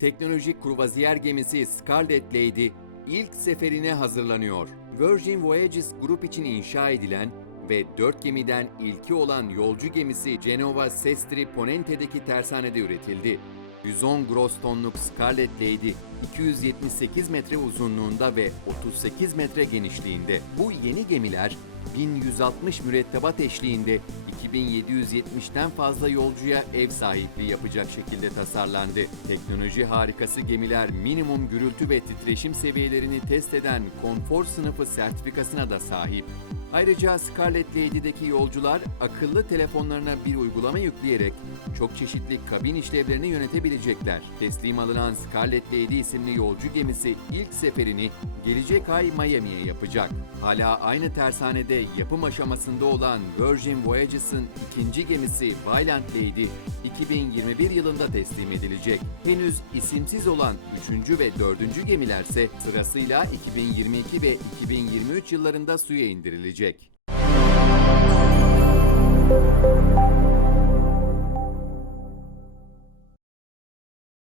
Teknolojik kruvaziyer gemisi Scarlet Lady ilk seferine hazırlanıyor. Virgin Voyages Group için inşa edilen ve dört gemiden ilki olan yolcu gemisi Genova Sestri Ponente'deki tersanede üretildi. 110 gross tonluk Scarlet Lady 278 metre uzunluğunda ve 38 metre genişliğinde. Bu yeni gemiler 1160 mürettebat eşliğinde 2770'ten fazla yolcuya ev sahipliği yapacak şekilde tasarlandı. Teknoloji harikası gemiler minimum gürültü ve titreşim seviyelerini test eden konfor sınıfı sertifikasına da sahip. Ayrıca Scarlet Lady'deki yolcular akıllı telefonlarına bir uygulama yükleyerek çok çeşitli kabin işlevlerini yönetebilecekler. Teslim alınan Scarlet Lady isimli yolcu gemisi ilk seferini gelecek ay Miami'ye yapacak. Hala aynı tersanede yapım aşamasında olan Virgin Voyages'ın ikinci gemisi Valiant Lady 2021 yılında teslim edilecek. Henüz isimsiz olan 3. ve 4. gemilerse sırasıyla 2022 ve 2023 yıllarında suya indirilecek edilecek.